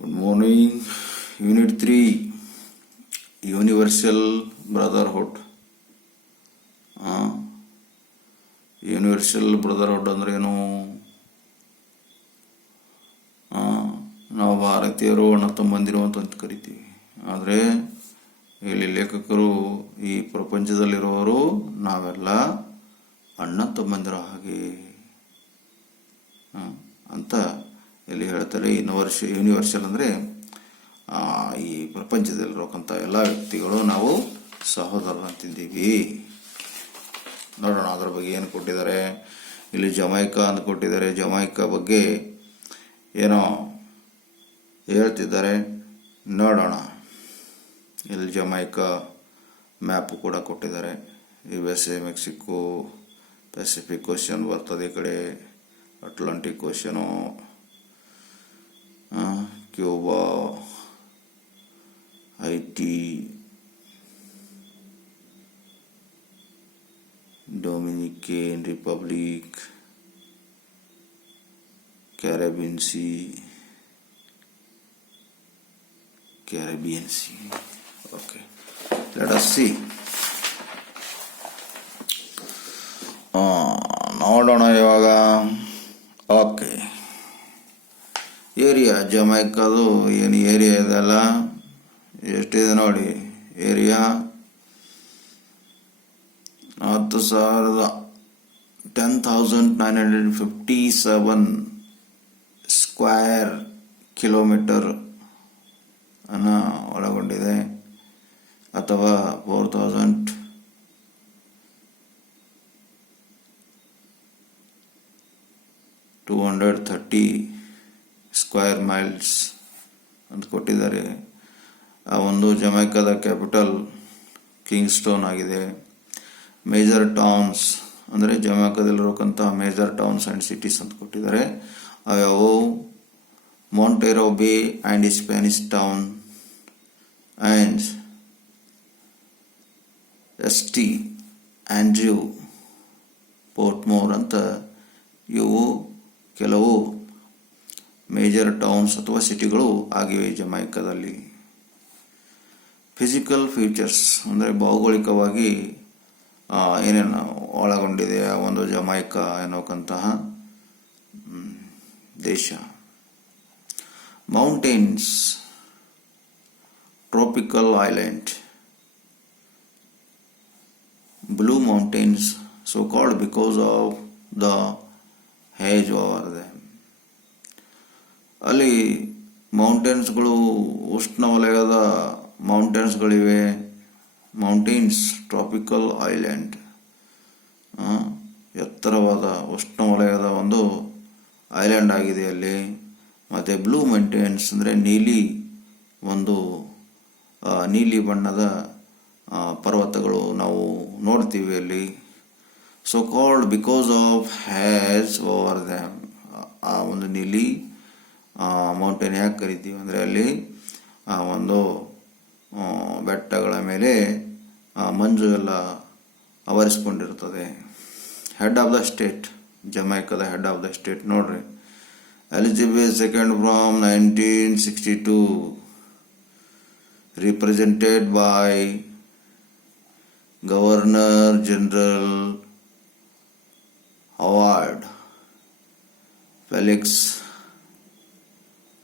Good morning. Unit 3 Universal Brotherhood. Universal brotherhood ಅಂದ್ರೆ ಏನು? ನಾವು ಭಾರತೀಯರು ಅಣ್ಣ ತಮ್ಮಂದಿರು ಅಂತ ಕರಿತೀವಿ. ಆದರೆ ಇಲ್ಲಿ ಲೇಖಕರು ಈ ಪ್ರಪಂಚದಲ್ಲಿರುವವರು ನಾವೆಲ್ಲ ಅಣ್ಣ ತಮ್ಮಂದಿರ ಹಾಗೆ ಅಂತ ಇಲ್ಲಿ ಹೇಳ್ತಾರೆ. ಯೂನಿವರ್ಸಲ್ ಅಂದರೆ ಈ ಪ್ರಪಂಚದಲ್ಲಿರೋಕ್ಕಂಥ ಎಲ್ಲ ವ್ಯಕ್ತಿಗಳು ನಾವು ಸಹೋದರರಂತಿದ್ದೀವಿ. ನೋಡೋಣ ಅದರ ಬಗ್ಗೆ ಏನು ಕೊಟ್ಟಿದ್ದಾರೆ. ಇಲ್ಲಿ ಜಮೈಕಾ ಅಂತ ಕೊಟ್ಟಿದ್ದಾರೆ. ಜಮೈಕಾ ಬಗ್ಗೆ ಏನೋ ಹೇಳ್ತಿದ್ದಾರೆ, ನೋಡೋಣ. ಇಲ್ಲಿ ಜಮೈಕಾ ಮ್ಯಾಪು ಕೂಡ ಕೊಟ್ಟಿದ್ದಾರೆ. USA, ಮೆಕ್ಸಿಕೋ, ಪೆಸಿಫಿಕ್ ಓಷನ್ ಬರ್ತದೆ. ಈ ಕಡೆ Atlantic ಓಷನು, Cuba, ಹೈಟಿ, Dominican republic, Caribbean Sea. Okay, let us see. ನೋಡೋಣ ಇವಾಗ. ಓಕೆ, ಏರಿಯಾ ಜಮೈಕಾದು ಏನು ಏರಿಯಾ ಇದೆಲ್ಲ ಎಷ್ಟಿದೆ ನೋಡಿ. ಏರಿಯಾ 10,957 ಸ್ಕ್ವೇರ್ ಕಿಲೋಮೀಟರ್ ಅನ್ನು ಒಳಗೊಂಡಿದೆ, ಅಥವಾ 4,230 ಸ್ಕ್ವೇರ್ ಮೈಲ್ಸ್ ಅಂತ ಕೊಟ್ಟಿದ್ದಾರೆ. ಆ ಒಂದು ಜಮೈಕಾದ ಕ್ಯಾಪಿಟಲ್ ಕಿಂಗ್ಸ್ಟೋನ್ ಆಗಿದೆ. ಮೇಜರ್ ಟೌನ್ಸ್ ಅಂದರೆ ಜಮೈಕಾದಲ್ಲಿರೋಕ್ಕಂಥ ಮೇಜರ್ ಟೌನ್ಸ್ ಆ್ಯಂಡ್ ಸಿಟೀಸ್ ಅಂತ ಕೊಟ್ಟಿದ್ದಾರೆ. ಅವು Montego Bay and Spanish Town and St Andrew Portmore ಅಂತ ಇವು ಕೆಲವು ಮೇಜರ್ ಟೌನ್ಸ್ ಅಥವಾ ಸಿಟಿಗಳು ಆಗಿವೆ ಜಮೈಕಾದಲ್ಲಿ. ಫಿಸಿಕಲ್ ಫೀಚರ್ಸ್ ಅಂದರೆ ಭೌಗೋಳಿಕವಾಗಿ ಏನೇನು ಒಳಗೊಂಡಿದೆ ಆ ಒಂದು ಜಮೈಕಾ ಎನ್ನುವಂತಹ ದೇಶ. Mountains, tropical island, blue mountains, so called because of the haze over them. ಅಲ್ಲಿ ಮೌಂಟೇನ್ಸ್ಗಳು, ಉಷ್ಣವಲಯದ ಮೌಂಟೇನ್ಸ್ಗಳಿವೆ. ಮೌಂಟೇನ್ಸ್, ಟ್ರಾಪಿಕಲ್ ಐಲ್ಯಾಂಡ್, ಎತ್ತರವಾದ ಉಷ್ಣವಲಯದ ಒಂದು ಐಲ್ಯಾಂಡ್ ಆಗಿದೆ ಅಲ್ಲಿ. ಮತ್ತು ಬ್ಲೂ ಮೌಂಟೇನ್ಸ್ ಅಂದರೆ ನೀಲಿ ಬಣ್ಣದ ಪರ್ವತಗಳು ನಾವು ನೋಡ್ತೀವಿ ಅಲ್ಲಿ. So called because of has over damn. ಆ ಒಂದು ನೀಲಿ ಮೌಂಟೇನ್ ಯಾಕೆ ಕರಿತೀವಿ ಅಂದರೆ ಅಲ್ಲಿ ಆ ಒಂದು ಬೆಟ್ಟಗಳ ಮೇಲೆ ಮಂಜು ಎಲ್ಲ ಆವರಿಸ್ಕೊಂಡಿರ್ತದೆ. ಹೆಡ್ ಆಫ್ ದ ಸ್ಟೇಟ್, ಜಮೈಕಾದ ಹೆಡ್ ಆಫ್ ದ ಸ್ಟೇಟ್ ನೋಡ್ರಿ, Elizabeth II from 1962, represented by Governor General Howard Felix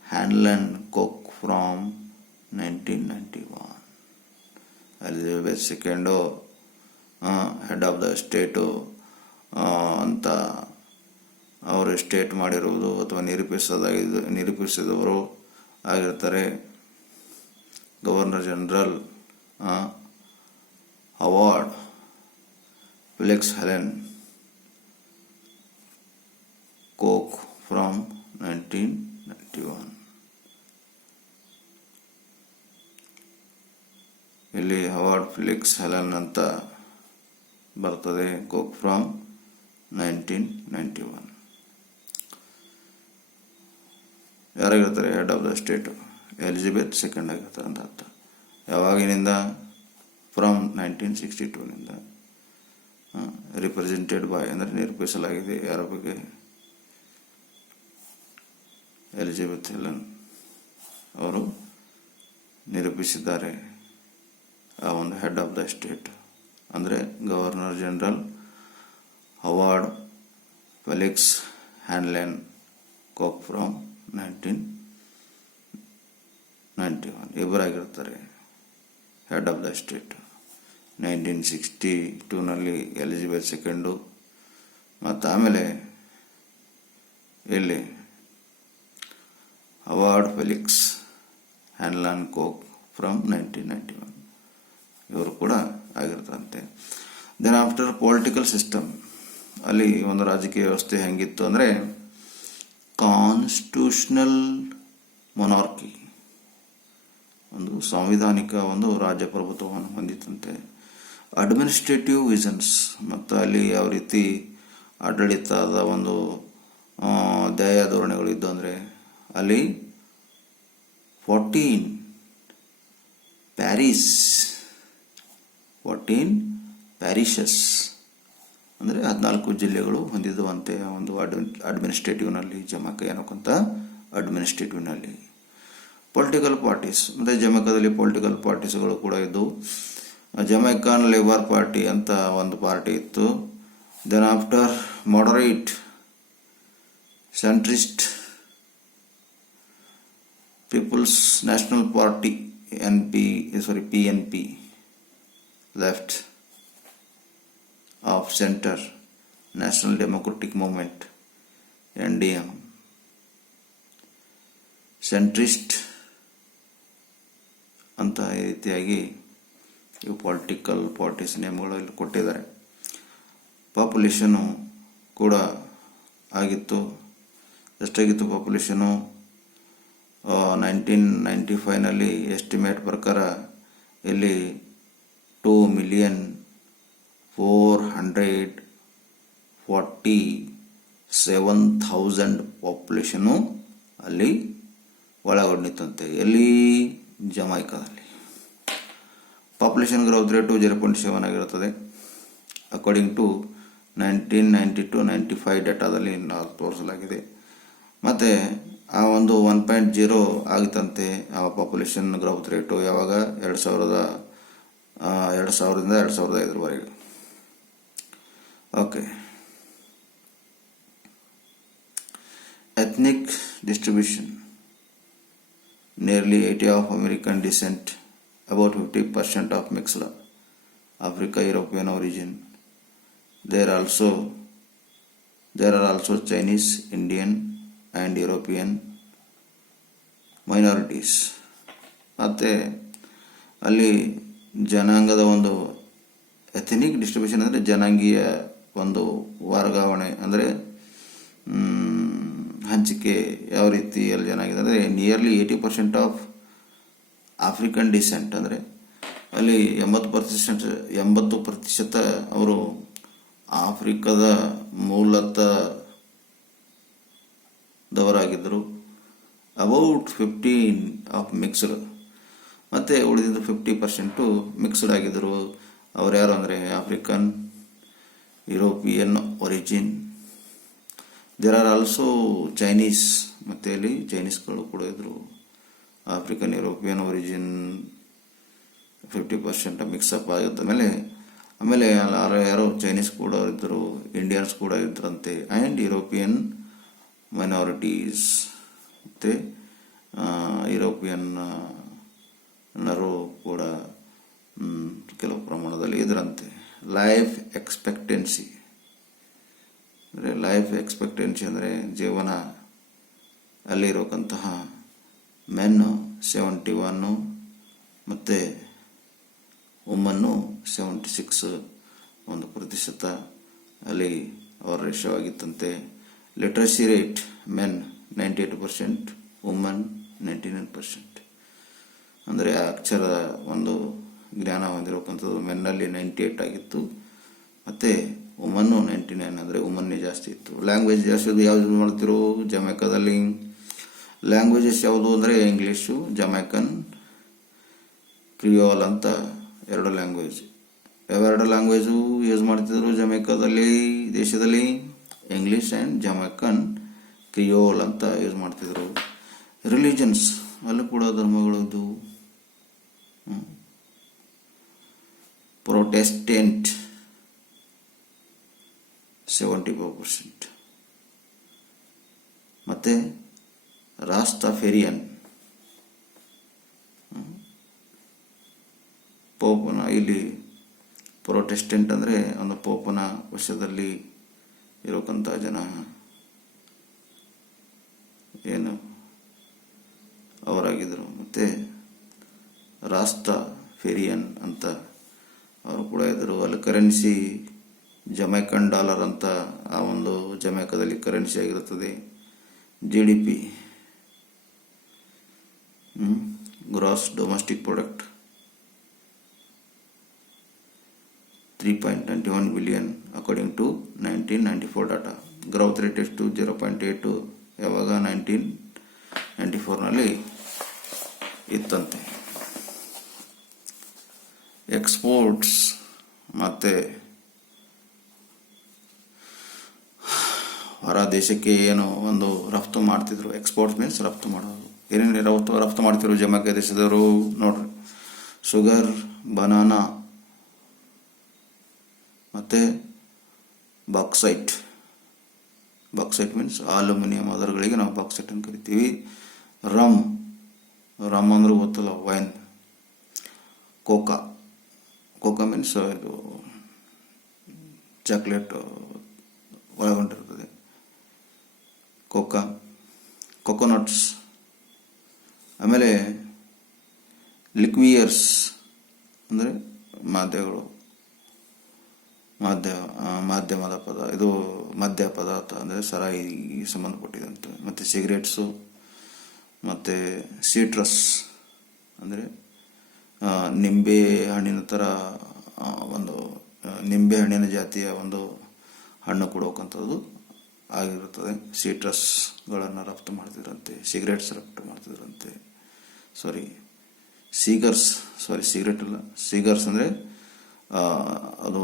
Hanlon Cook from 1991. Elizabeth II head of the state ಅಂತ ಅವರು ಸ್ಟೇಟ್ ಮಾಡಿರುವುದು ಅಥವಾ ನಿರೂಪಿಸಿದವರು ಆಗಿರ್ತಾರೆ. Governor general Howard Felix Hanlon Cook from 1991. ಇಲ್ಲಿ Howard Felix Hanlon ಅಂತ ಬರ್ತದೆ. Cook from 1991. ಯಾರಾಗಿರ್ತಾರೆ head of the state? Elizabeth II ಆಗಿರ್ತಾರೆ ಅಂತ ಅರ್ಥ. ಯಾವಾಗಿನಿಂದ? ಫ್ರಮ್ 1962ನಿಂದ. ರಿಪ್ರೆಸೆಂಟೆಡ್ ಬೈ ಅಂದರೆ ನಿರೂಪಿಸಲಾಗಿದೆ. ಯಾರ ಬಗ್ಗೆ? ಎಲಿಜಬೆತ್ ಹೆಲೆನ್ ಅವರು ನಿರೂಪಿಸಿದ್ದಾರೆ. ಆ ಒಂದು ಹೆಡ್ ಆಫ್ ದ ಸ್ಟೇಟ್ ಅಂದರೆ governor general Howard Felix Hanlon Cook from 1991 ಇವರಾಗಿರ್ತಾರೆ ಹೆಡ್ ಆಫ್ ದ ಸ್ಟೇಟ್. 1962ನಲ್ಲಿ ಎಲಿಜಬೆತ್ ಸೆಕೆಂಡು ಮತ್ತು ಆಮೇಲೆ ಇಲ್ಲಿ Howard Felix Hanlon Cook from 1991 ಇವರು ಕೂಡ ಆಗಿರ್ತಂತೆ. ದೆನ್ ಆಫ್ಟರ್ ಪೊಲಿಟಿಕಲ್ ಸಿಸ್ಟಮ್, ಅಲ್ಲಿ ಒಂದು ರಾಜಕೀಯ ವ್ಯವಸ್ಥೆ ಹೆಂಗಿತ್ತು ಅಂದರೆ ಕಾನ್ಸ್ಟಿಟ್ಯೂಷನಲ್ ಮೊನಾರ್ಕಿ, ಒಂದು ಸಾಂವಿಧಾನಿಕ ಒಂದು ರಾಜ್ಯಪ್ರಭುತ್ವವನ್ನು ಹೊಂದಿತ್ತಂತೆ. ಅಡ್ಮಿನಿಸ್ಟ್ರೇಟಿವ್ ವಿಷನ್ಸ್, ಮತ್ತು ಅಲ್ಲಿ ಯಾವ ರೀತಿ ಆಡಳಿತದ ಒಂದು ಧ್ಯೇಯ ಧೋರಣೆಗಳು ಇದ್ದು ಅಂದರೆ ಅಲ್ಲಿ 14 ಪ್ಯಾರಿಷಸ್ ಅಂದರೆ 14 ಜಿಲ್ಲೆಗಳು ಹೊಂದಿರುವಂತೆ ಒಂದು ಅಡ್ಮಿನಿಸ್ಟ್ರೇಟಿವ್ನಲ್ಲಿ ಜಮಾಕ ಏನಕ್ಕಂತ ಅಡ್ಮಿನಿಸ್ಟ್ರೇಟಿವ್ನಲ್ಲಿ. ಪೊಲಿಟಿಕಲ್ ಪಾರ್ಟೀಸ್, ಮತ್ತು ಜಮೈಕಾದಲ್ಲಿ ಪೊಲಿಟಿಕಲ್ ಪಾರ್ಟೀಸ್ಗಳು ಕೂಡ ಇದ್ದವು. ಜಮೈಕಾನ್ ಲೇಬರ್ ಪಾರ್ಟಿ ಅಂತ ಒಂದು ಪಾರ್ಟಿ ಇತ್ತು. Then after moderate centrist people's national party PNP, left of center national democratic movement NDM, centrist ಅಂತ ಈ ರೀತಿಯಾಗಿ ಇವು ಪೊಲಿಟಿಕಲ್ ಪಾರ್ಟೀಸ್ ನೇಮ್ಗಳಲ್ಲಿ ಕೊಟ್ಟಿದ್ದಾರೆ. ಪಾಪ್ಯುಲೇಷನು ಕೂಡ ಆಗಿತ್ತು. ಎಷ್ಟಾಗಿತ್ತು ಪಾಪ್ಯುಲೇಷನು? 1995ನಲ್ಲಿ ಎಸ್ಟಿಮೇಟ್ ಪ್ರಕಾರ ಇಲ್ಲಿ 2,447,000 ಪಾಪ್ಯುಲೇಷನು ಅಲ್ಲಿ ಒಳಗೊಂಡಿತ್ತಂತೆ. ಎಲ್ಲಿ? ಜಮೈಕಾದಲ್ಲಿ. ಪಾಪ್ಯುಲೇಷನ್ ಗ್ರೋತ್ ರೇಟು 0.7 ಆಗಿರುತ್ತದೆ ಅಕಾರ್ಡಿಂಗ್ ಟು 1992-95 ಡೇಟಾದಲ್ಲಿ ತೋರಿಸಲಾಗಿದೆ. ಮತ್ತು ಆ ಒಂದು 1.0 ಆಗಿತ್ತಂತೆ ಆ ಪಾಪ್ಯುಲೇಷನ್ ಗ್ರೋತ್ ರೇಟು. ಯಾವಾಗ? 2000ರಿಂದ 2005ರವರೆಗೆ. Okay. Ethnic distribution, nearly 80 of American descent, about 50% of mixed Africa-European origin. There are also Chinese, Indian and European minorities. ಮತ್ತು ಅಲ್ಲಿ ಜನಾಂಗದ ಒಂದು ಎಥನಿಕ್ ಡಿಸ್ಟ್ರಿಬ್ಯೂಷನ್ ಅಂದರೆ ಜನಾಂಗೀಯ ಒಂದು ವರ್ಗಾವಣೆ ಅಂದರೆ ಹಂಚಿಕೆ ಯಾವ ರೀತಿಯಲ್ಲಿ ಜನಾಂಗಿದೆ ಅಂದರೆ ನಿಯರ್ಲಿ 80% ಆಫ್ ಆಫ್ರಿಕನ್ ಡಿಸೆಂಟ್, ಅಂದರೆ ಅಲ್ಲಿ 80% ಅವರು ಆಫ್ರಿಕಾದ ಮೂಲತದವರಾಗಿದ್ದರು. ಅಬೌಟ್ 15 ಆಫ್ ಮಿಕ್ಸ್ಡ್, ಮತ್ತು ಉಳಿದಿದ್ದು 50% ಮಿಕ್ಸ್ಡ್ ಆಗಿದ್ದರು. ಅವ್ರು ಯಾರು ಅಂದರೆ African European origin. There are also Chinese, ಮತ್ತು ಅಲ್ಲಿ ಚೈನೀಸ್ಗಳು ಕೂಡ ಇದ್ದರು. ಆಫ್ರಿಕನ್ ಯುರೋಪಿಯನ್ ಒರಿಜಿನ್ 50% ಮಿಕ್ಸಪ್ ಆಗಿದ್ದ ಆಮೇಲೆ ಯಾರೋ ಚೈನೀಸ್ ಕೂಡ ಇದ್ದರು, ಇಂಡಿಯನ್ಸ್ ಕೂಡ ಇದ್ದರಂತೆ, ಆ್ಯಂಡ್ ಯುರೋಪಿಯನ್ ಮೈನಾರಿಟೀಸ್, ಮತ್ತು ಯುರೋಪಿಯನ್ನರು ಕೂಡ ಕೆಲವು ಪ್ರಮಾಣದಲ್ಲಿ ಇದರಂತೆ. ಲೈಫ್ ಎಕ್ಸ್ಪೆಕ್ಟೆನ್ಸಿ ಅಂದರೆ ಜೀವನ ಅಲ್ಲಿರೋಕ್ಕಂತಹ ಮೆನ್ 71 ಮತ್ತು ವುಮನ್ನು 76% ಅಲ್ಲಿ ಅವರ ರೇಷೋ ಆಗಿತ್ತಂತೆ. Literacy rate men 98%, woman 99%. ಅಂದರೆ ಅಕ್ಷರ ಒಂದು ಜ್ಞಾನ ಹೊಂದಿರೋಕ್ಕಂಥದ್ದು ಮೆನ್ನಲ್ಲಿ 98 ಆಗಿತ್ತು, ಮತ್ತು ವುಮನ್ನು 99, ಅಂದರೆ ವುಮನ್ನೇ ಜಾಸ್ತಿ ಇತ್ತು. ಲ್ಯಾಂಗ್ವೇಜ್ ಜಾಸ್ತಿ ಯಾವುದು ಮಾಡ್ತಿರೋ ಜಮೈಕಾದಲ್ಲಿ? ಲ್ಯಾಂಗ್ವೇಜಸ್ ಯಾವುದು ಅಂದರೆ ಇಂಗ್ಲೀಷು, ಜಮೈಕನ್ ಕ್ರಿಯೋಲ್ ಅಂತ 2 ಲ್ಯಾಂಗ್ವೇಜ್. ಯಾವೆರಡು ಲ್ಯಾಂಗ್ವೇಜು ಯೂಸ್ ಮಾಡ್ತಿದ್ರು ಜಮೈಕಾದಲ್ಲಿ, ದೇಶದಲ್ಲಿ? ಇಂಗ್ಲೀಷ್ ಆ್ಯಂಡ್ ಜಮೈಕನ್ ಕ್ರಿಯೋಲ್ ಅಂತ ಯೂಸ್ ಮಾಡ್ತಿದ್ರು. ರಿಲಿಜನ್ಸ್ ಅಲ್ಲೂ ಕೂಡ ಧರ್ಮಗಳಿದ್ದವು. ಪ್ರೊಟೆಸ್ಟೆಂಟ್ 75%, ಮತ್ತು ರಾಸ್ತಾಫೆರಿಯನ್ ಪೋಪನ, ಇಲ್ಲಿ ಪ್ರೊಟೆಸ್ಟೆಂಟ್ ಅಂದರೆ ಒಂದು ಪೋಪನ ವಶದಲ್ಲಿ ಇರೋಕ್ಕಂಥ ಜನ ಏನು ಅವರಾಗಿದ್ದರು. ಮತ್ತು ರಾಸ್ತಾಫೆರಿಯನ್ ಅಂತ ಅವರು ಕೂಡ ಇದ್ದರು. ಅಲ್ಲಿ ಕರೆನ್ಸಿ ಜಮೈಕನ್ ಡಾಲರ್ ಅಂತ, ಆ ಒಂದು ಜಮೈಕದಲ್ಲಿ ಕರೆನ್ಸಿ ಆಗಿರುತ್ತದೆ. GDP, gross domestic product 3.91 billion according to 1994 data. Growth rate ಎಷ್ಟು? 0.82. ಯಾವಾಗ? 1994ನಲ್ಲಿ ಇತ್ತಂತೆ. ಎಕ್ಸ್ಪೋರ್ಟ್ಸ್ ಮತ್ತು ಹೊರ ದೇಶಕ್ಕೆ ಏನು ಒಂದು ರಫ್ತು ಮಾಡ್ತಿದ್ರು. ಎಕ್ಸ್ಪೋರ್ಟ್ಸ್ ಮೀನ್ಸ್ ರಫ್ತು ಮಾಡೋದು. ಏನೇನು ರಫ್ತು ಮಾಡ್ತಿದ್ರು ಜಮೈಕ ದೇಶದವರು ನೋಡ್ರಿ? ಶುಗರ್, ಬನಾನಾ, ಮತ್ತು ಬಾಕ್ಸೈಟ್. ಬಾಕ್ಸೈಟ್ ಮೀನ್ಸ್ ಅಲ್ಯೂಮಿನಿಯಂ, ಅದರಗಳಿಗೆ ನಾವು ಬಾಕ್ಸೈಟ್ ಅಂತ ಕರಿತೀವಿ. ರಮ್ ಅಂದ್ರೆ ಗೊತ್ತಲ್ಲ, ವೈನ್. ಕೋಕಾ ಮೀನ್ಸ್ ಇದು ಚಾಕ್ಲೇಟ್ ಒಳಗೊಂಡಿರ್ತದೆ. ಕೊಕೊನಟ್ಸ್. ಆಮೇಲೆ ಲಿಕ್ವಿಯರ್ಸ್ ಅಂದರೆ ಮಾಧ್ಯಮದ ಪದ, ಇದು ಮದ್ಯ ಪದಾರ್ಥ ಅಂದರೆ ಸರಾಯಿಗೆ ಸಂಬಂಧಪಟ್ಟಿದಂತೆ. ಮತ್ತು ಸಿಗರೇಟ್ಸು, ಮತ್ತು ಸಿಟ್ರಸ್ ಅಂದರೆ ನಿಂಬೆ ಹಣ್ಣಿನ ಥರ ಒಂದು ನಿಂಬೆ ಹಣ್ಣಿನ ಜಾತಿಯ ಒಂದು ಹಣ್ಣು ಕೊಡೋಕ್ಕಂಥದ್ದು ಆಗಿರುತ್ತದೆ. ಸಿಟ್ರಸ್ಗಳನ್ನು ರಫ್ತು ಮಾಡ್ತಿದ್ರಂತೆ. ಸಿಗರೇಟ್ಸ್ ರಫ್ತು ಮಾಡ್ತಿದ್ರಂತೆ. ಸಿಗರೇಟ್ ಅಲ್ಲ, ಸಿಗರ್ಸ್ ಅಂದರೆ ಅದು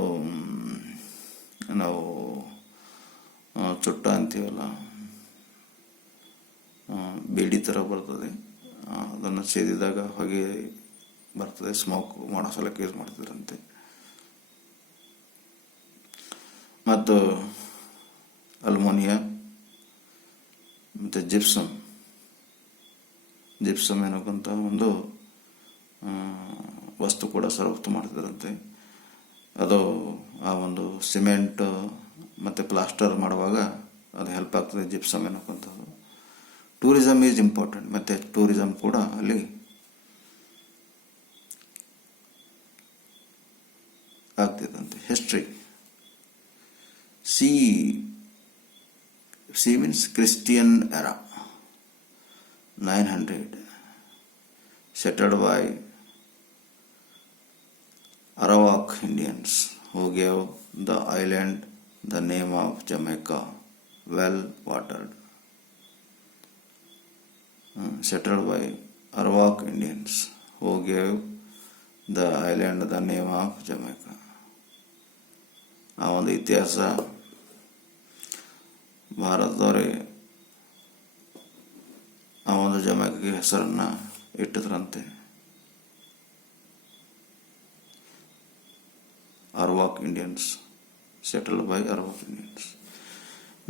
ನಾವು ಚುಟ್ಟ ಅಂತೀವಲ್ಲ, ಬೇಡಿ ಥರ ಬರ್ತದೆ. ಅದನ್ನು ಸೇದಿದಾಗ ಹೊಗೆ ಬರ್ತದೆ. ಸ್ಮೋಕ್ ಮಾಡೋ ಸಲಕ್ಕೆ ಯೂಸ್ ಮಾಡ್ತಿದ್ರಂತೆ. ಮತ್ತು ಅಲ್ಮೋನಿಯಾ ಮತ್ತು ಜಿಪ್ಸಮ್ ಏನಕ್ಕಂತ ಒಂದು ವಸ್ತು ಕೂಡ ರಫ್ತು ಮಾಡ್ತಿದ್ರಂತೆ. ಅದು ಆ ಒಂದು ಸಿಮೆಂಟ್ ಮತ್ತು ಪ್ಲಾಸ್ಟರ್ ಮಾಡುವಾಗ ಅದು ಹೆಲ್ಪ್ ಆಗ್ತದೆ, ಜಿಪ್ಸಮ್ ಏನಕ್ಕಂಥದ್ದು. Tourism is important. ಮತ್ತು ಟೂರಿಸಮ್ ಕೂಡ ಅಲ್ಲಿ ಆಗ್ತಿದ್ದಂತೆ. History. C means Christian era, 900, settled by Arawak Indians who gave the island the name of Jamaica, well watered. Settled by Arawak Indians who gave the island the name of Jamaica. ಆ ಒಂದು ಇತಿಹಾಸ ಭಾರತದವರೇ ಆ ಒಂದು ಜಮೈಕಾಗೆ ಹೆಸರನ್ನು ಇಟ್ಟಿದ್ರಂತೆ. Arawak Indians, settled by Arawak Indians.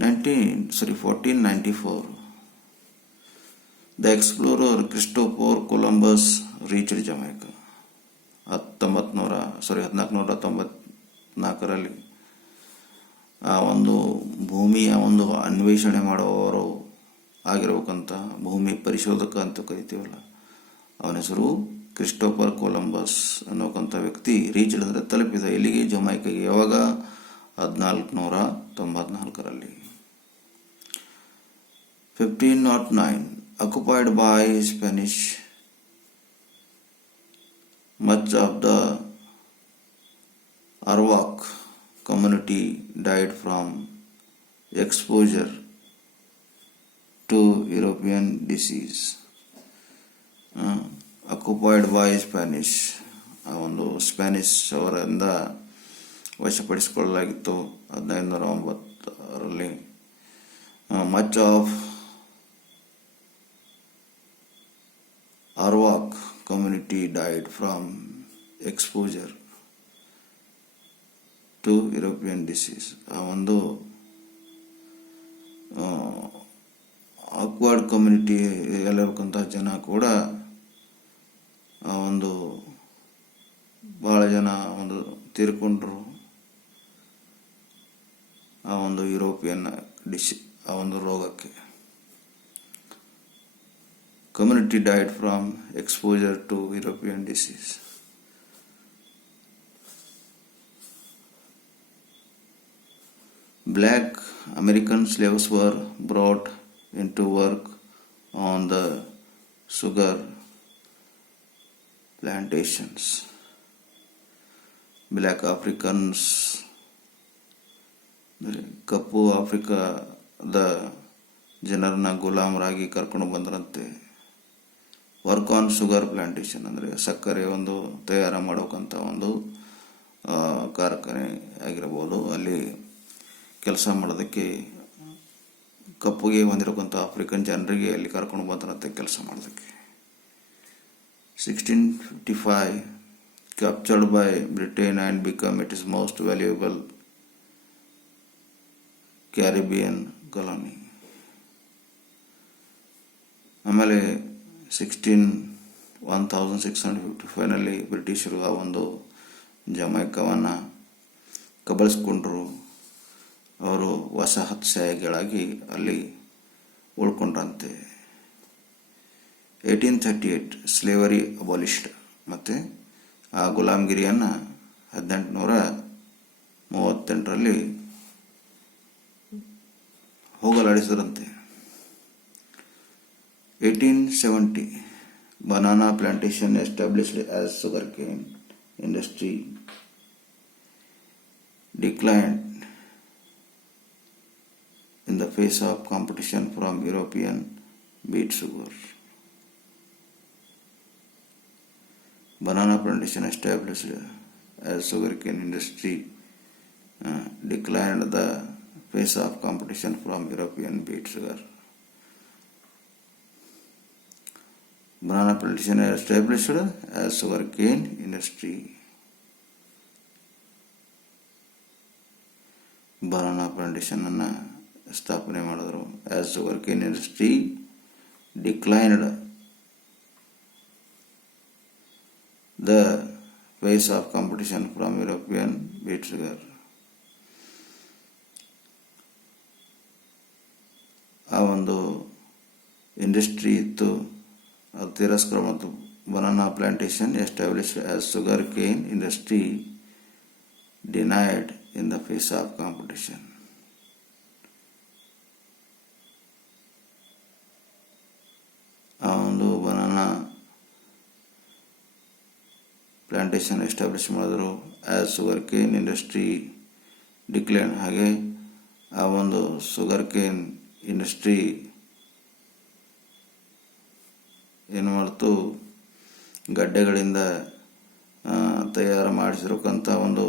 1494 the explorer Christopher Columbus reached Jamaica. 1494ರಲ್ಲಿ ಆ ಒಂದು ಭೂಮಿಯ ಒಂದು ಅನ್ವೇಷಣೆ ಮಾಡುವವರು ಆಗಿರ್ಬೇಕಂತ, ಭೂಮಿ ಪರಿಶೋಧಕ ಅಂತ ಕರಿತೀವಲ್ಲ, ಅವನ ಹೆಸರು ಕ್ರಿಸ್ಟೋಫರ್ ಕೊಲಂಬಸ್ ಅನ್ನೋಕ್ಕಂಥ ವ್ಯಕ್ತಿ ರೀಚ್ಡ್ ಅಂದರೆ ತಲುಪಿದ. ಇಲ್ಲಿಗೆ ಜಮೈಕಾಗೆ. ಯಾವಾಗ? 1494ರಲ್ಲಿ. 1509 occupied by Spanish. Much of the Arawak community died from exposure to European disease. Occupied by Spanish, ಆ ಒಂದು ಸ್ಪ್ಯಾನಿಷ್ ಅವರಿಂದ ವಶಪಡಿಸಿಕೊಳ್ಳಲಾಗಿತ್ತು 1509ರಲ್ಲಿ. Much of community died from exposure to European disease. ಆ ಒಂದು ಆಕ್ವರ್ಡ್ ಕಮ್ಯುನಿಟಿ ಇರತಕ್ಕಂಥ ಜನ ಕೂಡ ಆ ಒಂದು ಭಾಳ ಜನ ಒಂದು ತೀರ್ಕೊಂಡ್ರು ಆ ಒಂದು ಯುರೋಪಿಯನ್ ಆ ಒಂದು ರೋಗಕ್ಕೆ. Community died from exposure to European disease. Black American slaves were brought into work on the sugar plantations. Black Africans, ಕಪ್ಪು ಆಫ್ರಿಕಾದ ಜನರನ್ನ ಗುಲಾಮರಾಗಿ ಕರ್ಕೊಂಡು ಬಂದ್ರಂತೆ. ವರ್ಕ್ ಆನ್ ಶುಗರ್ ಪ್ಲಾಂಟೇಶನ್ ಅಂದರೆ ಸಕ್ಕರೆ ಒಂದು ತಯಾರು ಮಾಡೋಕ್ಕಂಥ ಒಂದು ಕಾರ್ಖಾನೆ ಆಗಿರ್ಬೋದು. ಅಲ್ಲಿ ಕೆಲಸ ಮಾಡೋದಕ್ಕೆ ಕಪ್ಪುಗೆ ಹೊಂದಿರತಕ್ಕಂಥ ಆಫ್ರಿಕನ್ ಜನರಿಗೆ ಅಲ್ಲಿ ಕರ್ಕೊಂಡು ಬಂದ್ರಂತೆ ಕೆಲಸ ಮಾಡೋದಕ್ಕೆ. 1655 captured by Britain and become its most valuable Caribbean colony. ಆಮೇಲೆ 1655ನಲ್ಲಿ ಬ್ರಿಟಿಷರು ಆ ಒಂದು ಜಮೈಕವನ್ನು ಕಬಳಿಸ್ಕೊಂಡ್ರು. ಅವರು ವಸಾಹತುಶಾಹಿಗಳಾಗಿ ಅಲ್ಲಿ ಉಳ್ಕೊಂಡ್ರಂತೆ. 1838 ಸ್ಲೇವರಿ ಅಬಾಲಿಷ್ಡ್, ಮತ್ತು ಆ ಗುಲಾಮಗಿರಿಯನ್ನು 1838ರಲ್ಲಿ ಹೋಗಲಾಡಿಸಿದ್ರಂತೆ. 1870 banana plantation established as sugarcane industry declined in the face of competition from European beet sugar. Banana plantation established as sugarcane industry declined the face of competition from European beet sugar. Banana plantation established as sugarcane industry. Banana plantation ಅನ್ನು ಸ್ಥಾಪನೆ ಮಾಡಿದ್ರು. As sugarcane industry declined the face of competition from European beet sugar. ಆ ಒಂದು industry ಇತ್ತು, ಅದು ತಿರಸ್ಕಾರ ಮತ್ತು banana plantation established as sugar cane industry denied in the face of competition. ಆ ಒಂದು ಬನಾನಾ ಪ್ಲಾಂಟೇಶನ್ ಎಸ್ಟಾಬ್ಲಿಷ್ ಮಾಡಿದ್ರು as sugar cane industry decline. ಹಾಗೆ ಆ ಒಂದು ಶುಗರ್ ಕೇನ್ ಇಂಡಸ್ಟ್ರಿ ಏನು ಮಾಡ್ತು, ಗಡ್ಡೆಗಳಿಂದ ತಯಾರು ಮಾಡಿಸಿರಕ್ಕಂಥ ಒಂದು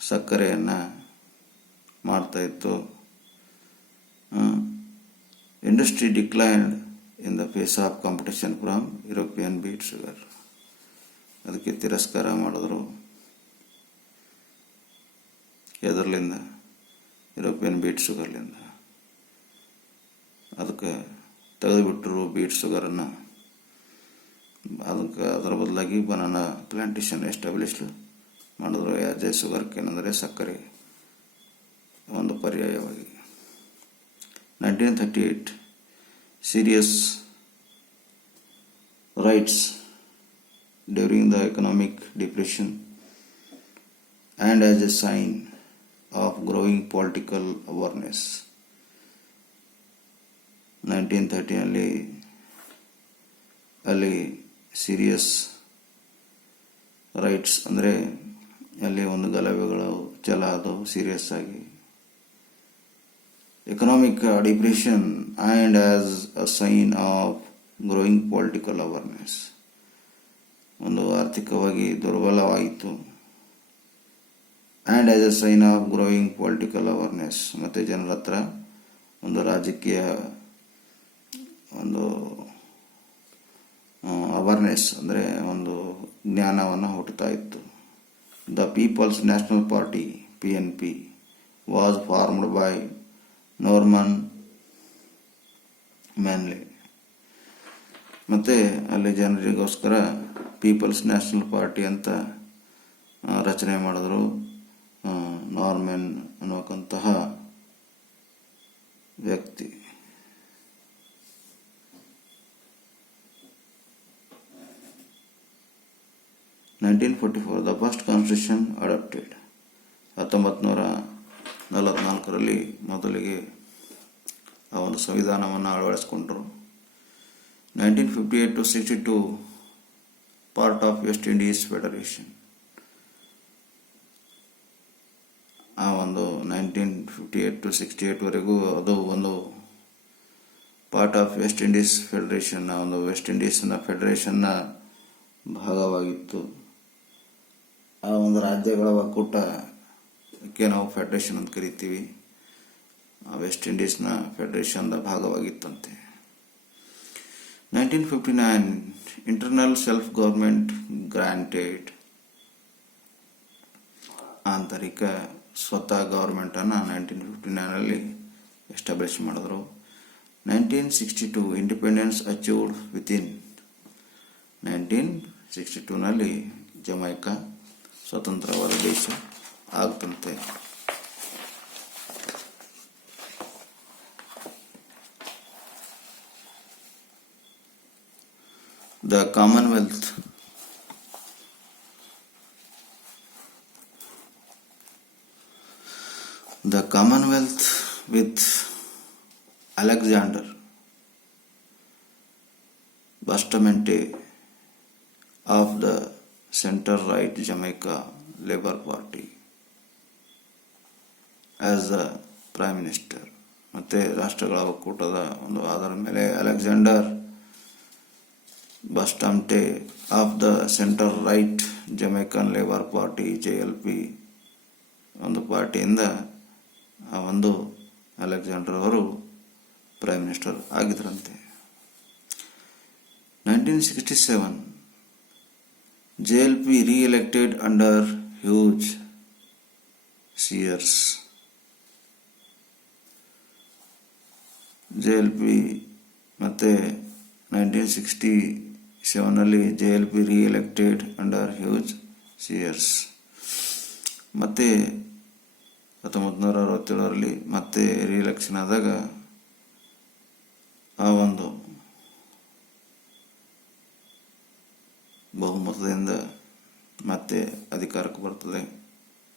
ಸಕ್ಕರೆಯನ್ನು ಮಾಡ್ತಾಯಿತ್ತು. Industry declined in the face of competition from European beet sugar. ಅದಕ್ಕೆ ತಿರಸ್ಕಾರ ಮಾಡಿದ್ರು. ಎದರ್ಲಿಂದ? ಯುರೋಪಿಯನ್ ಬೀಟ್ ಶುಗರ್ಲಿಂದ. ಅದಕ್ಕೆ ತೆಗೆದುಬಿಟ್ರು ಬೀಟ್ ಶುಗರನ್ನು. ಅದಕ್ಕೆ ಅದರ ಬದಲಾಗಿ ಬನಾನಾ ಪ್ಲಾಂಟೇಶನ್ ಎಸ್ಟಾಬ್ಲಿಷ್ ಮಾಡಿದ್ರು ಆಸ್ ಎ ಶುಗರ್ ಕೇನ್ ಅಂದರೆ ಸಕ್ಕರೆ ಒಂದು ಪರ್ಯಾಯವಾಗಿ. 1938 serious riots during the economic depression and as a sign of growing political awareness. 1930 ಅಲ್ಲಿ ಸೀರಿಯಸ್ ರೈಟ್ಸ್ ಅಂದರೆ ಅಲ್ಲಿ ಒಂದು ಗಲಭೆಗಳು ಚಲ ಆದವು ಸೀರಿಯಸ್ ಆಗಿ. Economic depression and as a sign of growing political awareness, ಒಂದು ಆರ್ಥಿಕವಾಗಿ ದುರ್ಬಲವಾಯಿತು. And as a sign of growing political awareness, ಮತ್ತು ಜನರ ಹತ್ರ ಒಂದು ರಾಜಕೀಯ ಒಂದು ಅವೇರ್ನೆಸ್ ಅಂದರೆ ಒಂದು ಜ್ಞಾನವನ್ನು ಹುಟ್ಟುತ್ತಾ ಇತ್ತು. The people's national party PNP was formed by Norman Manley. ಮತ್ತು ಅಲ್ಲಿ ಜನರಿಗೋಸ್ಕರ ಪೀಪಲ್ಸ್ ನ್ಯಾಷನಲ್ ಪಾರ್ಟಿ ಅಂತ ರಚನೆ ಮಾಡಿದ್ರು. ನಾರ್ಮನ್ ಅನ್ನುವಂತಹ ವ್ಯಕ್ತಿ. (1944) ದ ಫಸ್ಟ್ ಕಾನ್ಸ್ಟಿಟ್ಯೂಷನ್ ಅಡಾಪ್ಟೆಡ್. 1944ರಲ್ಲಿ ಮೊದಲಿಗೆ ಆ ಒಂದು ಸಂವಿಧಾನವನ್ನು ಅಳವಡಿಸಿಕೊಂಡರು. 1958 to 62 part of West Indies federation. ಆ ಒಂದು 1958 to 68ವರೆಗೂ ಅದು ಒಂದು part of West Indies federation, ಆ ಒಂದು ವೆಸ್ಟ್ ಇಂಡೀಸ್ನ ಫೆಡರೇಷನ್ನ ಭಾಗವಾಗಿತ್ತು. ಆ ಒಂದು ರಾಜ್ಯಗಳ ಒಕ್ಕೂಟಕ್ಕೆ ನಾವು ಫೆಡರೇಷನ್ ಅಂತ ಕರಿತೀವಿ. ವೆಸ್ಟ್ ಇಂಡೀಸ್ನ ಫೆಡರೇಷನ್ದ ಭಾಗವಾಗಿತ್ತಂತೆ. 1959 ಇಂಟರ್ನಲ್ ಸೆಲ್ಫ್ ಗವರ್ಮೆಂಟ್ ಗ್ರಾಂಟೆಡ್. ಆಂತರಿಕ ಸ್ವತಃ ಗವರ್ಮೆಂಟನ್ನು 1959ರಲ್ಲಿ ಎಸ್ಟಾಬ್ಲಿಷ್ ಮಾಡಿದ್ರು. 1962 ಇಂಡಿಪೆಂಡೆನ್ಸ್ ಅಚೀವ್ಡ್ ವಿತಿನ್. 1962ನಲ್ಲಿ ಜಮೈಕಾ ಸ್ವತಂತ್ರವಾದ ದೇಶ ಆಗ್ತಂತೆ. The Commonwealth. The Commonwealth with Alexander Bustamante of the center-right Jamaica Labour Party as the Prime Minister. ಮತ್ತು ರಾಷ್ಟ್ರಗಳ ಒಕ್ಕೂಟದ ಒಂದು ಆಧಾರದ ಮೇಲೆ Alexander Bustamante of the centre right Jamaican Labour Party JLP ಒಂದು ಪಾರ್ಟಿಯಿಂದ ಆ ಒಂದು ಅಲೆಕ್ಸಾಂಡರ್ ಅವರು ಪ್ರೈಮ್ ಮಿನಿಸ್ಟರ್ ಆಗಿದ್ರಂತೆ. 1967 JLP re-elected under Hugh Sears. JLP ಮತ್ತೆ 1967ನಲ್ಲಿ JLP re-elected under Hugh Sears. ಮತ್ತೆ 1967ರಲ್ಲಿ ಮತ್ತೆ ರೀಎಲೆಕ್ಷನ್ ಆದಾಗ ಆ ಒಂದು ಬಹುಮತದಿಂದ ಮತ್ತೆ ಅಧಿಕಾರಕ್ಕೆ ಬರ್ತದೆ.